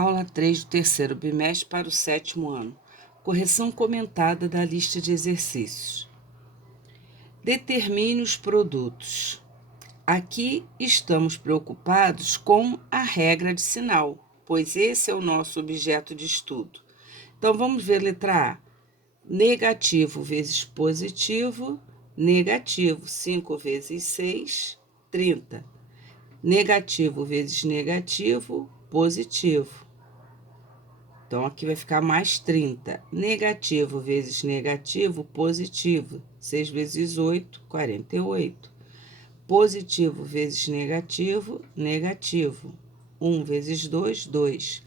Aula 3 do terceiro bimestre para o sétimo ano. Correção comentada da lista de exercícios. Determine os produtos. Aqui estamos preocupados com a regra de sinal, pois esse é o nosso objeto de estudo. Então, vamos ver letra A. Negativo vezes positivo, negativo. 5 vezes 6, 30. Negativo vezes negativo, positivo. Então, aqui vai ficar mais 30. Negativo vezes negativo, positivo. 6 vezes 8, 48. Positivo vezes negativo, negativo. 1 vezes 2, 2.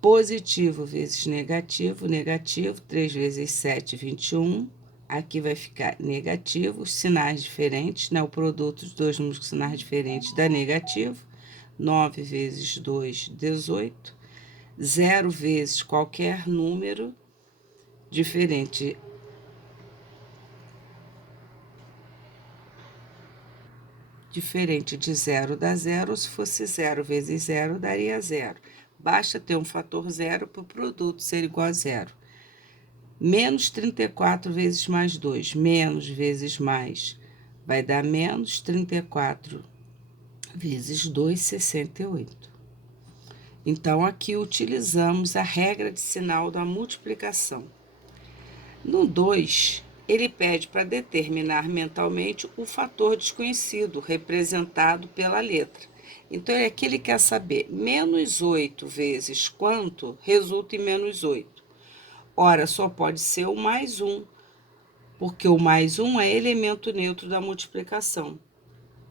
Positivo vezes negativo, negativo. 3 vezes 7, 21. Aqui vai ficar negativo, sinais diferentes, né? O produto dos dois números com sinais diferentes dá negativo. 9 vezes 2, 18. 0 vezes qualquer número diferente de 0 dá 0, se fosse 0 vezes 0 daria 0. Basta ter um fator 0 para o produto ser igual a 0. Menos 34 vezes mais 2, menos vezes mais, vai dar menos 34 vezes 2, 68. Então, aqui utilizamos a regra de sinal da multiplicação. No 2, ele pede para determinar mentalmente o fator desconhecido, representado pela letra. Então, aqui ele quer saber, menos 8 vezes quanto resulta em menos 8. Ora, só pode ser o mais 1, porque o mais 1 é elemento neutro da multiplicação.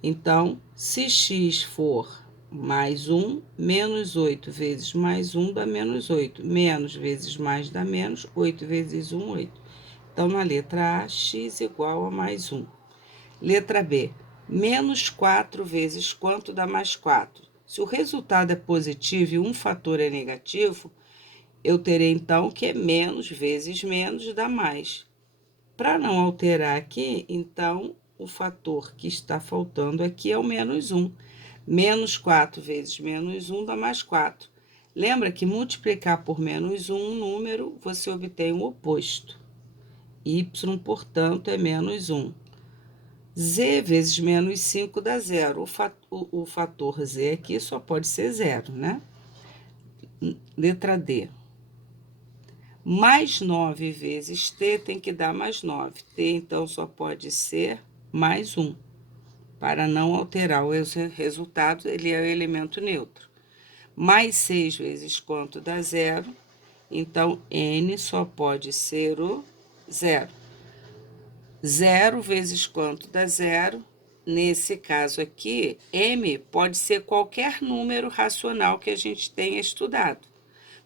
Então, se x for mais 1, menos 8 vezes mais 1 dá menos 8. Menos vezes mais dá menos, 8 vezes 1, 8. Então, na letra A, x igual a mais 1. Letra B, menos 4 vezes quanto dá mais 4? Se o resultado é positivo e um fator é negativo, eu terei, então, que é menos vezes menos dá mais. Para não alterar aqui, então, o fator que está faltando aqui é o menos 1. Menos 4 vezes menos 1 dá mais 4. Lembra que multiplicar por menos 1 número, você obtém o oposto. Y, portanto, é menos 1. Z vezes menos 5 dá 0. O fator Z aqui só pode ser 0, né? Letra D. Mais 9 vezes T tem que dar mais 9. T, então, só pode ser mais 1. Para não alterar o resultado, ele é o elemento neutro. Mais 6 vezes quanto dá 0. Então, N só pode ser o 0. 0 vezes quanto dá 0. Nesse caso aqui, M pode ser qualquer número racional que a gente tenha estudado.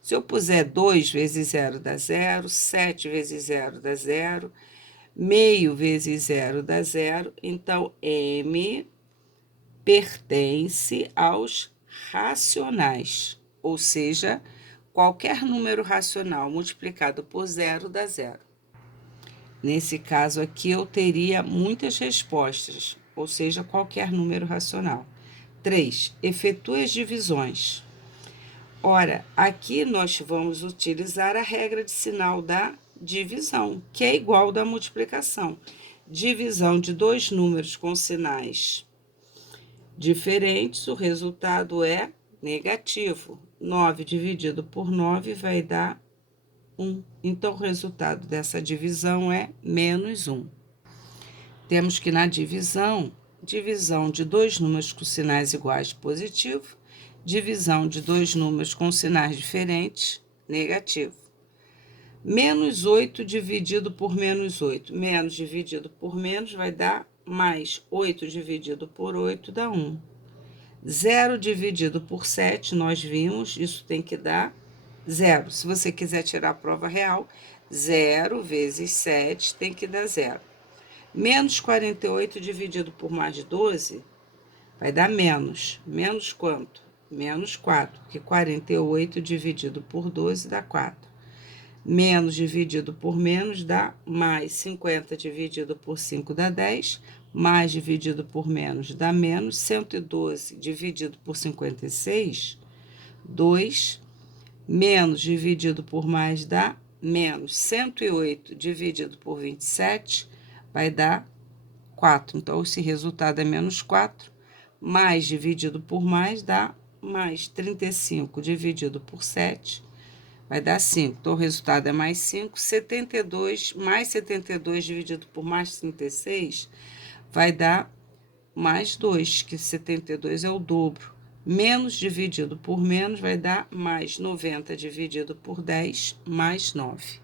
Se eu puser 2 vezes 0 dá 0, 7 vezes 0 dá 0, meio vezes 0 dá 0, então M pertence aos racionais, ou seja, qualquer número racional multiplicado por 0 dá 0. Nesse caso aqui, eu teria muitas respostas, ou seja, qualquer número racional. 3. Efetue as divisões. Ora, aqui nós vamos utilizar a regra de sinal da divisão, que é igual ao da multiplicação. Divisão de dois números com sinais diferentes, o resultado é negativo. 9 dividido por 9 vai dar 1. Então, o resultado dessa divisão é menos 1. Temos que na divisão de dois números com sinais iguais, positivo. Divisão de dois números com sinais diferentes, negativo. Menos 8 dividido por menos 8. Menos dividido por menos vai dar mais. 8 dividido por 8 dá 1. 0 dividido por 7, nós vimos, isso tem que dar 0. Se você quiser tirar a prova real, 0 vezes 7 tem que dar 0. Menos 48 dividido por mais 12 vai dar menos. Menos quanto? Menos 4, porque 48 dividido por 12 dá 4. Menos dividido por menos dá mais. 50 dividido por 5 dá 10. Mais dividido por menos dá menos. 112 dividido por 56 2, menos dividido por mais dá menos 108 dividido por 27 vai dar 4. Então, esse resultado é menos 4, mais dividido por mais dá mais 35 dividido por 7 vai dar 5. Então, o resultado é mais 5. 72 mais 72 dividido por mais 36 vai dar mais 2, que 72 é o dobro. Menos dividido por menos vai dar mais 90 dividido por 10, mais 9.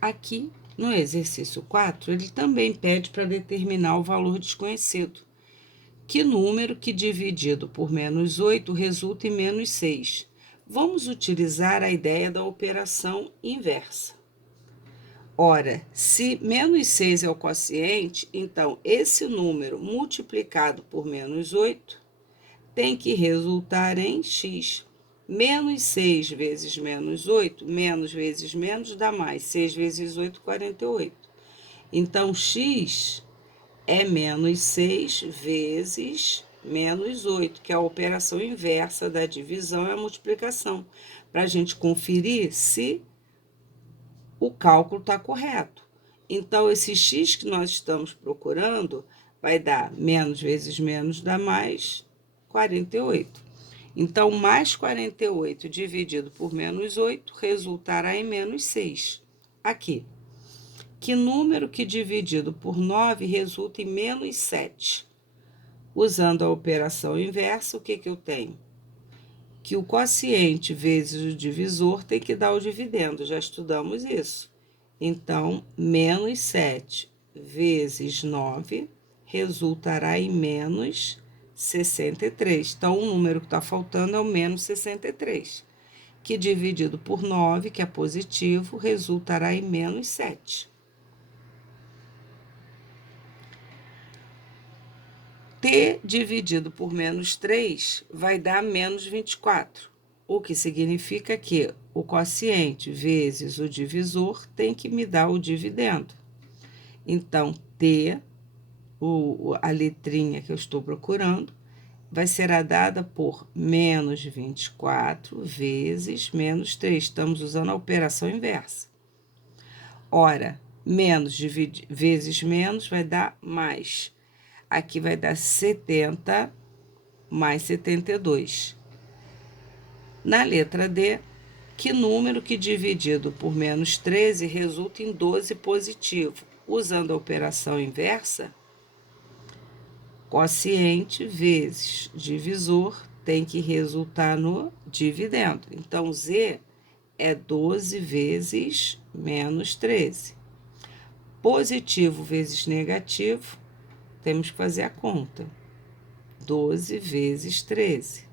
Aqui, no exercício 4, ele também pede para determinar o valor desconhecido. Que número que dividido por menos 8 resulta em menos 6? Vamos utilizar a ideia da operação inversa. Ora, se menos 6 é o quociente, então esse número multiplicado por menos 8 tem que resultar em x. Menos 6 vezes menos 8, menos vezes menos dá mais. 6 vezes 8, 48. Então, x é menos 6 vezes menos 8, que é a operação inversa da divisão e a multiplicação, para a gente conferir se o cálculo está correto. Então, esse x que nós estamos procurando vai dar menos vezes menos dá mais 48. Então, mais 48 dividido por menos 8 resultará em menos 6. Aqui. Que número que dividido por 9 resulta em menos 7? Usando a operação inversa, o que eu tenho? Que o quociente vezes o divisor tem que dar o dividendo, já estudamos isso. Então, menos 7 vezes 9 resultará em menos 63. Então, o número que está faltando é o menos 63, que dividido por 9, que é positivo, resultará em menos 7. T dividido por menos 3 vai dar menos 24, o que significa que o quociente vezes o divisor tem que me dar o dividendo. Então, T, a letrinha que eu estou procurando, vai ser dada por menos 24 vezes menos 3. Estamos usando a operação inversa. Ora, menos vezes menos vai dar mais. Aqui vai dar 70 mais 72. Na letra D, que número que dividido por menos 13 resulta em 12 positivo? Usando a operação inversa, quociente vezes divisor tem que resultar no dividendo. Então, Z é 12 vezes menos 13. Positivo vezes negativo, temos que fazer a conta. 12 vezes 13.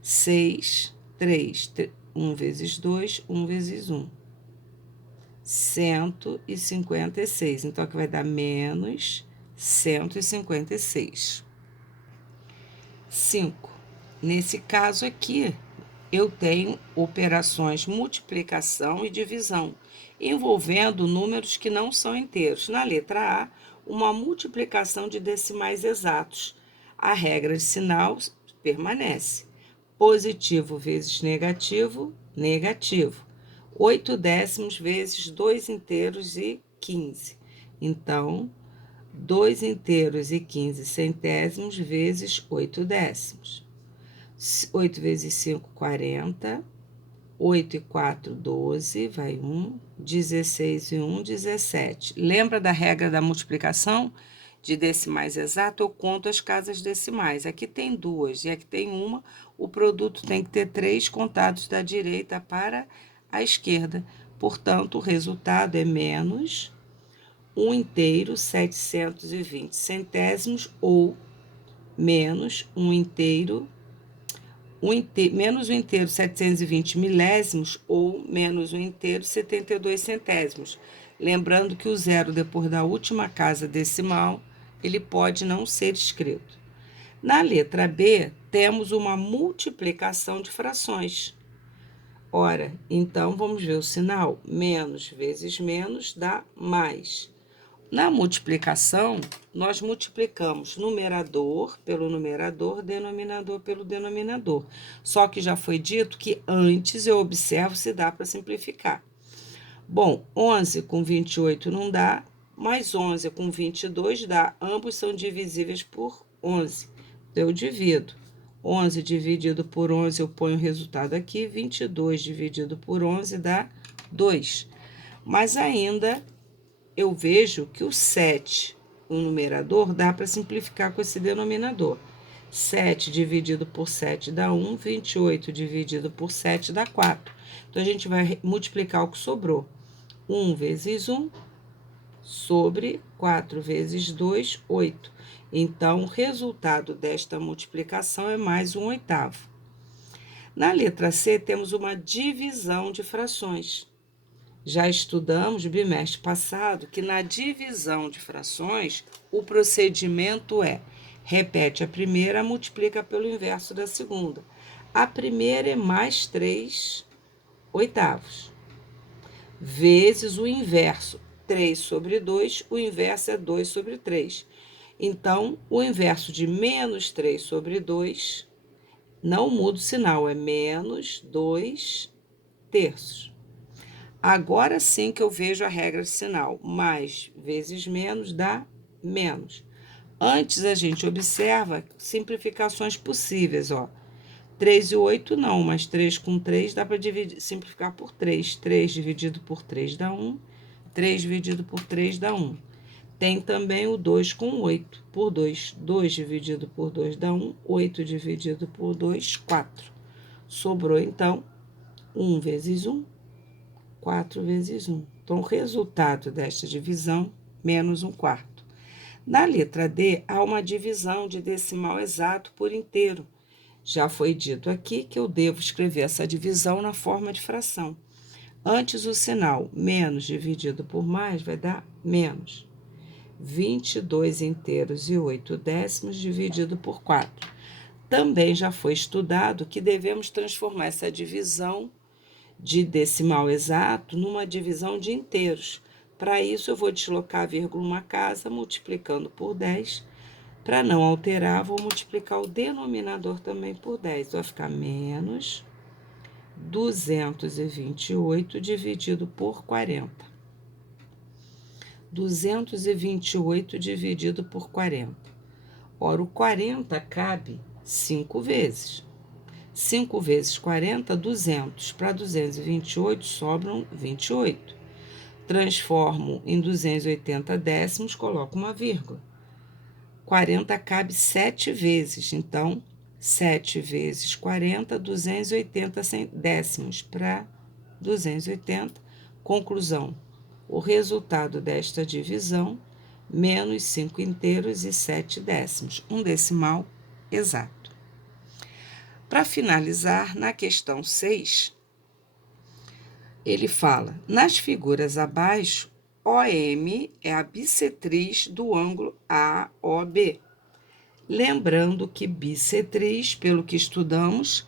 6, 3, 1 vezes 2, 1 vezes 1. 156. Então, aqui vai dar menos 156. 5. Nesse caso aqui, eu tenho operações multiplicação e divisão, envolvendo números que não são inteiros. Na letra A, uma multiplicação de decimais exatos. A regra de sinal permanece. Positivo vezes negativo, negativo. 8 décimos vezes 2 inteiros e 15. Então, 2 inteiros e 15 centésimos vezes 8 décimos. 8 vezes 5, 40. 8 e 4, 12, vai 1. 16 e 1, 17. Lembra da regra da multiplicação? De decimais exatos, eu conto as casas decimais. Aqui tem 2 e aqui tem 1. O produto tem que ter 3 contados da direita para a esquerda. Portanto, o resultado é menos 1 inteiro 720 centésimos ou menos 1 inteiro menos 1 inteiro 720 milésimos ou menos 1 inteiro 72 centésimos. Lembrando que o zero depois da última casa decimal, ele pode não ser escrito. Na letra B, temos uma multiplicação de frações. Ora, então, vamos ver o sinal. Menos vezes menos dá mais. Na multiplicação, nós multiplicamos numerador pelo numerador, denominador pelo denominador. Só que já foi dito que antes eu observo se dá para simplificar. Bom, 11 com 28 não dá, mas 11 com 22 dá. Ambos são divisíveis por 11. Então, eu divido. 11 dividido por 11, eu ponho o resultado aqui. 22 dividido por 11 dá 2. Mas ainda eu vejo que o 7, o numerador, dá para simplificar com esse denominador. 7 dividido por 7 dá 1, 28 dividido por 7 dá 4. Então, a gente vai multiplicar o que sobrou. 1 vezes 1 sobre 4 vezes 2, 8. Então, o resultado desta multiplicação é mais 1/8. Na letra C, temos uma divisão de frações. Já estudamos no bimestre passado que na divisão de frações, o procedimento é: repete a primeira, multiplica pelo inverso da segunda. A primeira é mais 3/8, vezes o inverso, 3 sobre 2, o inverso é 2 sobre 3. Então, o inverso de menos 3 sobre 2, não muda o sinal, é menos 2 terços. Agora sim que eu vejo a regra de sinal. Mais vezes menos dá menos. Antes a gente observa simplificações possíveis, ó. 3 e 8 não, mas 3 com 3 dá para simplificar por 3. 3 dividido por 3 dá 1. 3 dividido por 3 dá 1. Tem também o 2 com 8 por 2. 2 dividido por 2 dá 1. 8 dividido por 2, 4. Sobrou, então, 1 vezes 1. 4 vezes 1. Então, o resultado desta divisão, menos 1/4. Na letra D, há uma divisão de decimal exato por inteiro. Já foi dito aqui que eu devo escrever essa divisão na forma de fração. Antes, o sinal menos dividido por mais vai dar menos. 22 inteiros e 8 décimos dividido por 4. Também já foi estudado que devemos transformar essa divisão de decimal exato numa divisão de inteiros. Para isso, eu vou deslocar a vírgula uma casa, multiplicando por 10. Para não alterar, vou multiplicar o denominador também por 10. Vai ficar menos 228 dividido por 40. 228 dividido por 40. Ora, o 40 cabe 5 vezes. 5 vezes 40, 200. Para 228, sobram 28. Transformo em 280 décimos, coloco uma vírgula. 40 cabe 7 vezes, então, 7 vezes 40, 280 décimos para 280. Conclusão: o resultado desta divisão, menos 5 inteiros e 7 décimos, um decimal exato. Para finalizar, na questão 6, ele fala: nas figuras abaixo, OM é a bissetriz do ângulo AOB. Lembrando que bissetriz, pelo que estudamos,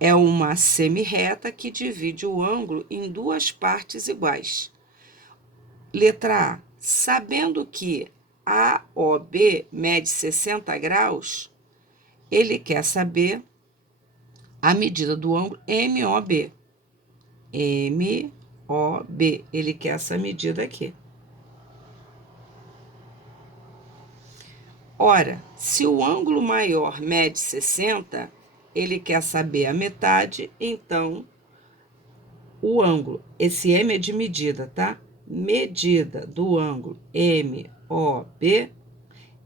é uma semirreta que divide o ângulo em duas partes iguais. Letra A. Sabendo que AOB mede 60 graus, ele quer saber a medida do ângulo MOB. MOB. Ele quer essa medida aqui. Ora, se o ângulo maior mede 60, ele quer saber a metade, então o ângulo, esse M é de medida, tá? Medida do ângulo MOB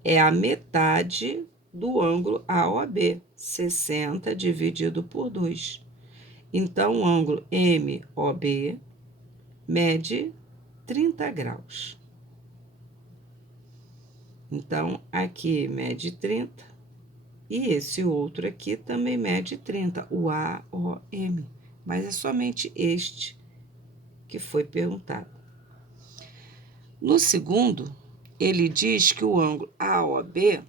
é a metade do ângulo AOB, 60 dividido por 2. Então, o ângulo MOB mede 30 graus. Então, aqui mede 30 e esse outro aqui também mede 30, o AOM. Mas é somente este que foi perguntado. No segundo, ele diz que o ângulo AOB,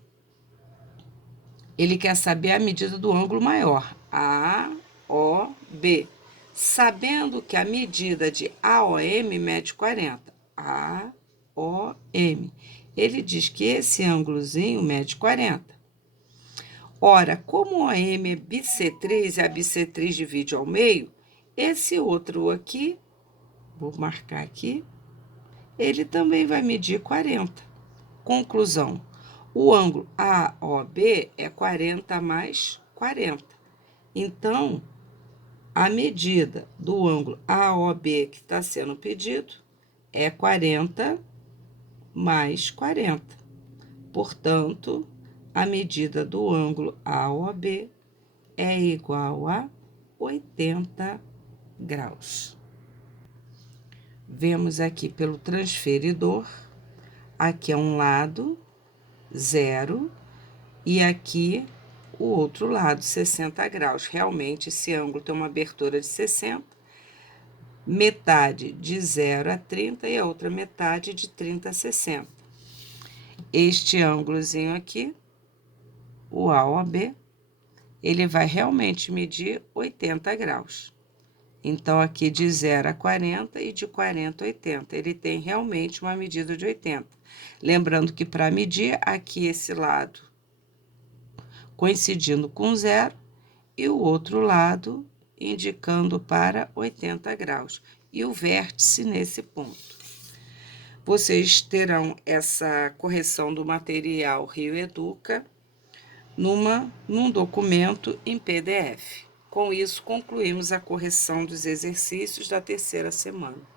ele quer saber a medida do ângulo maior, AOB, sabendo que a medida de AOM mede 40. OM. Ele diz que esse ângulozinho mede 40. Ora, como o OM é bissetriz, e a bissetriz divide ao meio, esse outro aqui, vou marcar aqui, ele também vai medir 40. Conclusão: o ângulo AOB é 40 mais 40. Então, a medida do ângulo AOB que está sendo pedido é 40 mais 40. Portanto, a medida do ângulo AOB é igual a 80 graus. Vemos aqui pelo transferidor, aqui é um lado, 0, e aqui o outro lado, 60 graus. Realmente, esse ângulo tem uma abertura de 60, metade de 0 a 30 e a outra metade de 30 a 60. Este ângulozinho aqui, o AOB, ele vai realmente medir 80 graus. Então, aqui de 0 a 40 e de 40 a 80. Ele tem realmente uma medida de 80. Lembrando que para medir, aqui esse lado coincidindo com 0 e o outro lado indicando para 80 graus. E o vértice nesse ponto. Vocês terão essa correção do material Rio Educa num documento em PDF. Com isso, concluímos a correção dos exercícios da terceira semana.